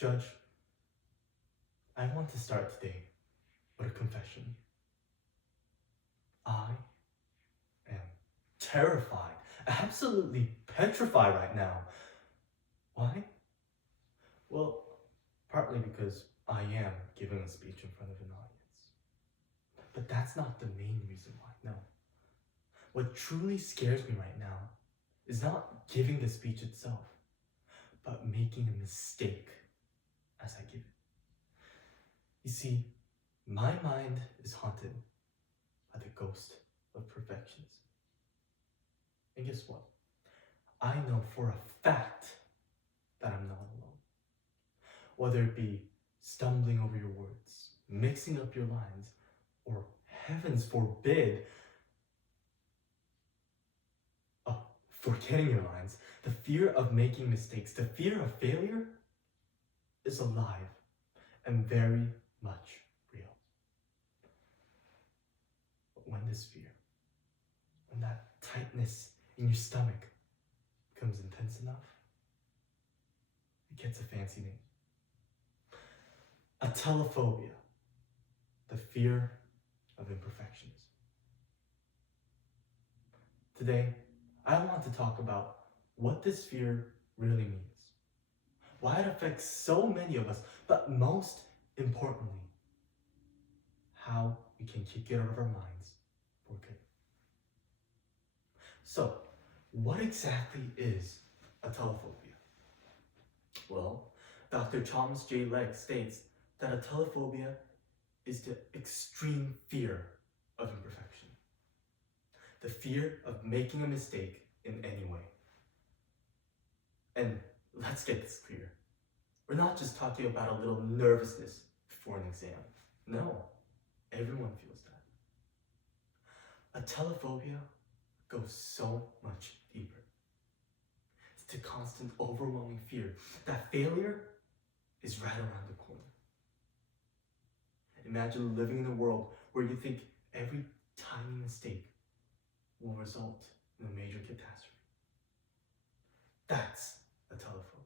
Judge, I want to start today with a confession. I am terrified, absolutely petrified right now. Why? Well, partly because I am giving a speech in front of an audience. But that's not the main reason why, no. What truly scares me right now is not giving the speech itself, but making a mistake as I give it. You see, my mind is haunted by the ghost of perfectionism. And guess what? I know for a fact that I'm not alone. Whether it be stumbling over your words, mixing up your lines, or heavens forbid, forgetting your lines, the fear of making mistakes, the fear of failure is alive and very much real. But when this fear, when that tightness in your stomach becomes intense enough, it gets a fancy name. Atelophobia, the fear of imperfections. Today, I want to talk about what this fear really means, why it affects so many of us, but most importantly, how we can kick it out of our minds for good. So, what exactly is atelophobia? Well, Dr. Thomas J. Legg states that atelophobia is the extreme fear of imperfection, the fear of making a mistake in any way. And let's get this clear. We're not just talking about a little nervousness before an exam. No, everyone feels that. Atelophobia goes so much deeper. It's the constant, overwhelming fear that failure is right around the corner. Imagine living in a world where you think every tiny mistake will result in a major catastrophe. That's atelophobia.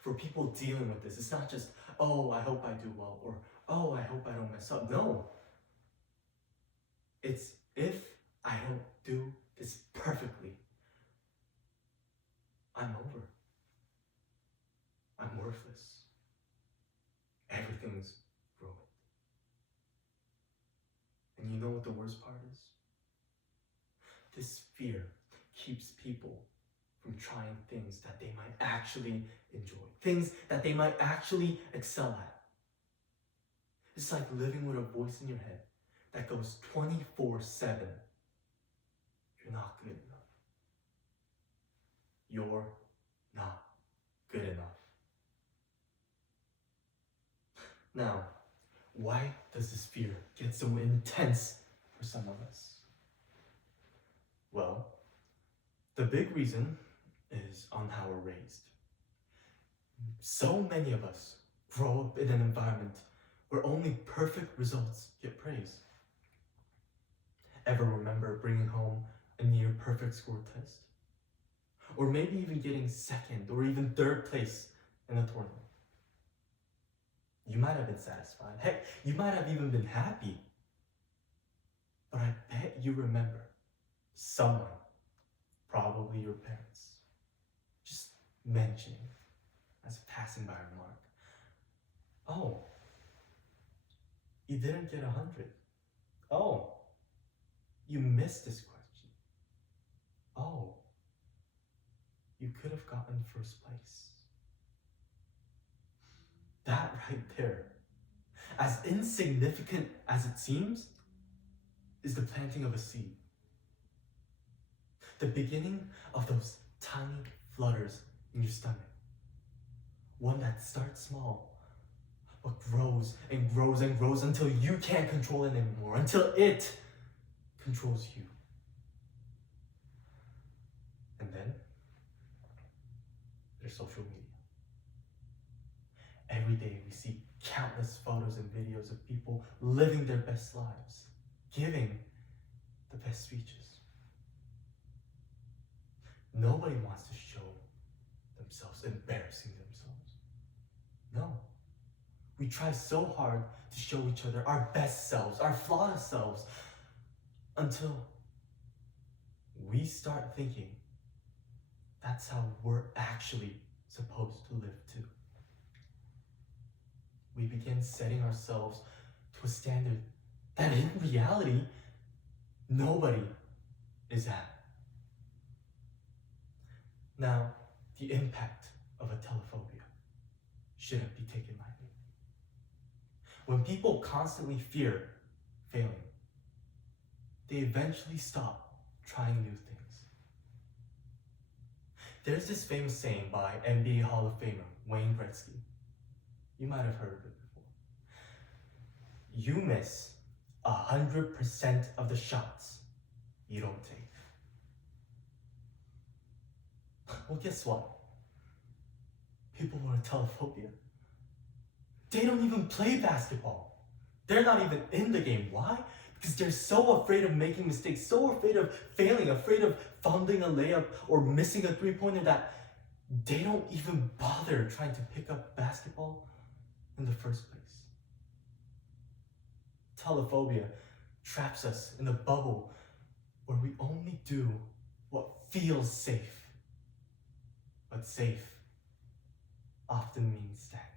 For people dealing with this, it's not just, oh, I hope I do well, or oh, I hope I don't mess up. No. It's if I don't do this perfectly, I'm over. I'm worthless. Everything's ruined. And you know what the worst part is? This fear keeps people from trying things that they might actually enjoy, things that they might actually excel at. It's like living with a voice in your head that goes 24/7. You're not good enough. You're not good enough. Now, why does this fear get so intense for some of us? Well, the big reason is on how we're raised. So many of us grow up in an environment where only perfect results get praise. Ever remember bringing home a near perfect score test? Or maybe even getting second or even third place in a tournament. You might have been satisfied. Heck, you might have even been happy. But I bet you remember someone, probably your parents, just mentioning as a passing by remark, oh, you didn't get 100. Oh, you missed this question. Oh, you could have gotten first place. That right there, as insignificant as it seems, is the planting of a seed. The beginning of those tiny flutters in your stomach. One that starts small, but grows and grows and grows until you can't control it anymore, until it controls you. And then there's social media. Every day we see countless photos and videos of people living their best lives, giving the best speeches. Nobody wants to show themselves, embarrassing themselves. No. We try so hard to show each other our best selves, our flawless selves, until we start thinking that's how we're actually supposed to live too. We begin setting ourselves to a standard that in reality, nobody is at. Now, the impact of atelophobia shouldn't be taken lightly. When people constantly fear failing, they eventually stop trying new things. There's this famous saying by NBA Hall of Famer Wayne Gretzky. You might have heard of it before. You miss 100% of the shots you don't take. Well, guess what? People who are atelophobia, they don't even play basketball. They're not even in the game. Why? Because they're so afraid of making mistakes, so afraid of failing, afraid of fumbling a layup or missing a three-pointer that they don't even bother trying to pick up basketball in the first place. Atelophobia traps us in a bubble where we only do what feels safe. But safe often means stagnant.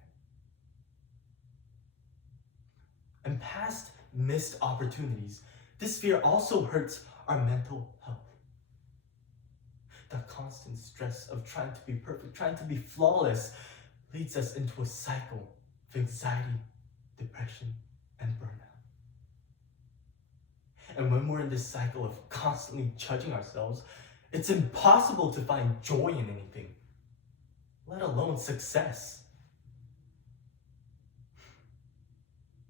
And past missed opportunities, this fear also hurts our mental health. The constant stress of trying to be perfect, trying to be flawless, leads us into a cycle of anxiety, depression, and burnout. And when we're in this cycle of constantly judging ourselves, it's impossible to find joy in anything, let alone success.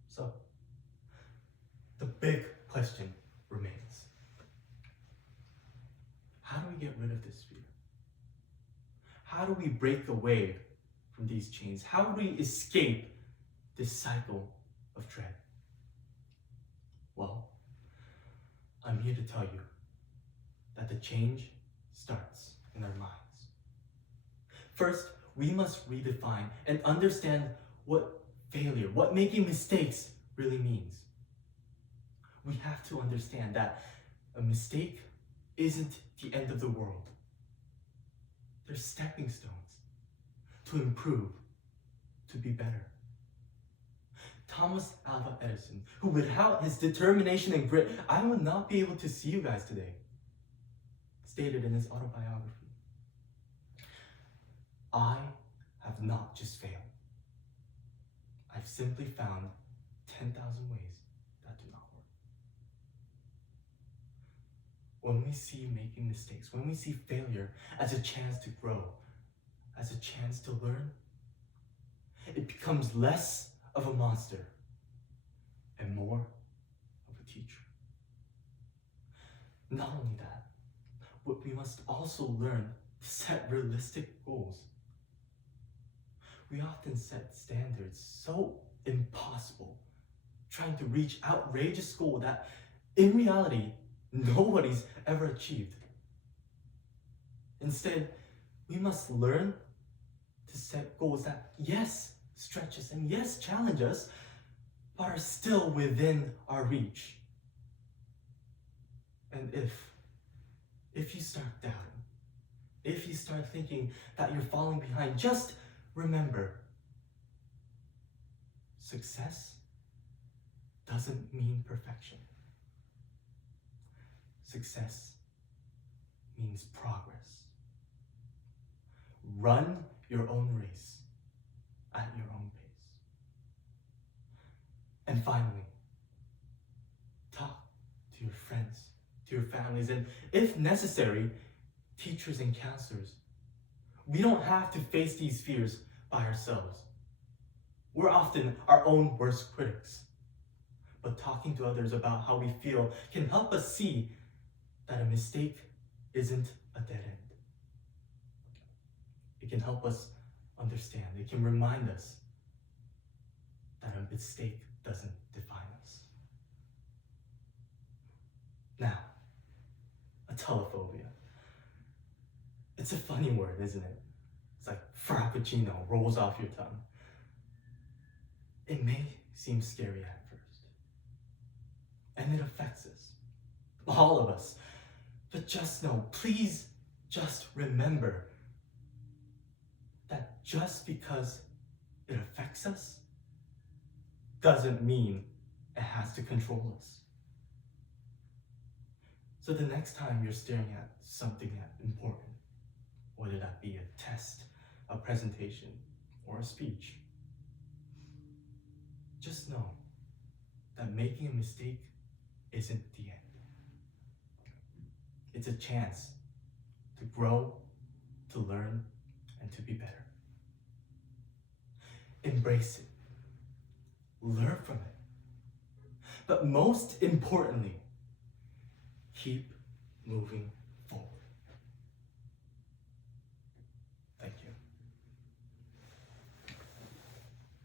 So, the big question remains. How do we get rid of this fear? How do we break away from these chains? How do we escape this cycle of dread? Well, I'm here to tell you that the change starts in our minds. First, we must redefine and understand what failure, what making mistakes really means. We have to understand that a mistake isn't the end of the world. They're stepping stones to improve, to be better. Thomas Alva Edison, who without his determination and grit, I would not be able to see you guys today, stated in his autobiography, I have not just failed. I've simply found 10,000 ways that do not work. When we see making mistakes, when we see failure as a chance to grow, as a chance to learn, it becomes less of a monster and more of a teacher. Not only that, but we must also learn to set realistic goals. We often set standards so impossible, trying to reach outrageous goals that in reality, nobody's ever achieved. Instead, we must learn to set goals that, yes, stretch us and yes, challenge us, but are still within our reach. And if you start doubting, if you start thinking that you're falling behind, just remember, success doesn't mean perfection. Success means progress. Run your own race at your own pace. And finally, talk to your friends, to your families, and if necessary, teachers and counselors. We don't have to face these fears by ourselves. We're often our own worst critics. But talking to others about how we feel can help us see that a mistake isn't a dead end. It can help us understand. It can remind us that a mistake doesn't define us. Now, atelophobia. It's a funny word, isn't it? It's like frappuccino rolls off your tongue. It may seem scary at first, and it affects us, all of us. But just know, please just remember that just because it affects us doesn't mean it has to control us. So the next time you're staring at something important, whether that be a test, a presentation, or a speech, just know that making a mistake isn't the end. It's a chance to grow, to learn, and to be better. Embrace it. Learn from it. But most importantly, keep moving forward. Thank you.